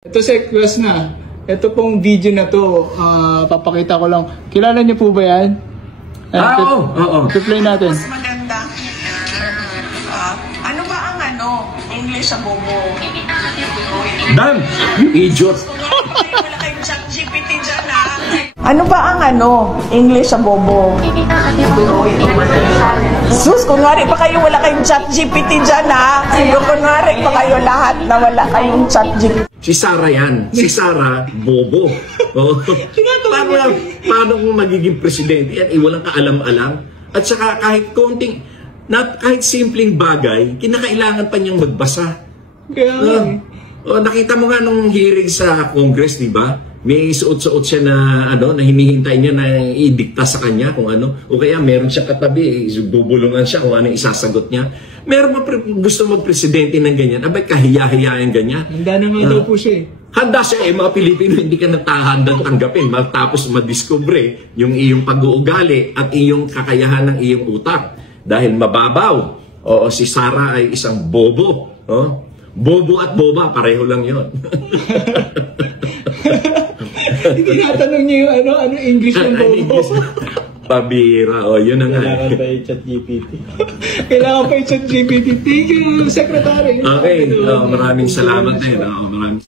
Ito sequence na. Ito pong video na to, papakita ko lang. Kilala niyo po ba yan? Oo. I-play natin. Mas maganda. Ano ba ang English sa bobo? Damn! You idiot! Wala kayong chat GPT dyan Ano ba ang English sa bobo? Sus, kunwari pa kayo wala kayong chat GPT dyan kunwari pa kayo lahat na wala kayong chat GPT. Si Sarah yan. Si Sarah, bobo. Paano kung magiging presidente yan? Walang kaalam-alam. At saka kahit kahit simpleng bagay, kinakailangan pa niyang magbasa. Kaya nakita mo nga nung hearing sa Congress, di ba? May suot-suot siya na na hinihintay niya na idikta sa kanya kung ano. O kaya meron siya katabi, bubulungan siya kung ano isasagot niya. Meron ba gusto mag-presidente ng ganyan? Abay, kahiya-hiyayan ganyan. handa na nga daw po siya Handa siya mga Pilipino, hindi ka natahandang tanggapin. Matapos madiskubre yung iyong pag-uugali at iyong kakayahan ng iyong utak. Dahil mababaw. O si Sarah ay isang bobo. Bobo at boba, pareho lang yun. Tinatanong niya yung ano English ng bobo. Pabira. Yun na nga. Kailangan pa yung chat GPT. Kailangan pa yung chat GPT. Thank you, Secretary. Okay. Maraming salamat din. Maraming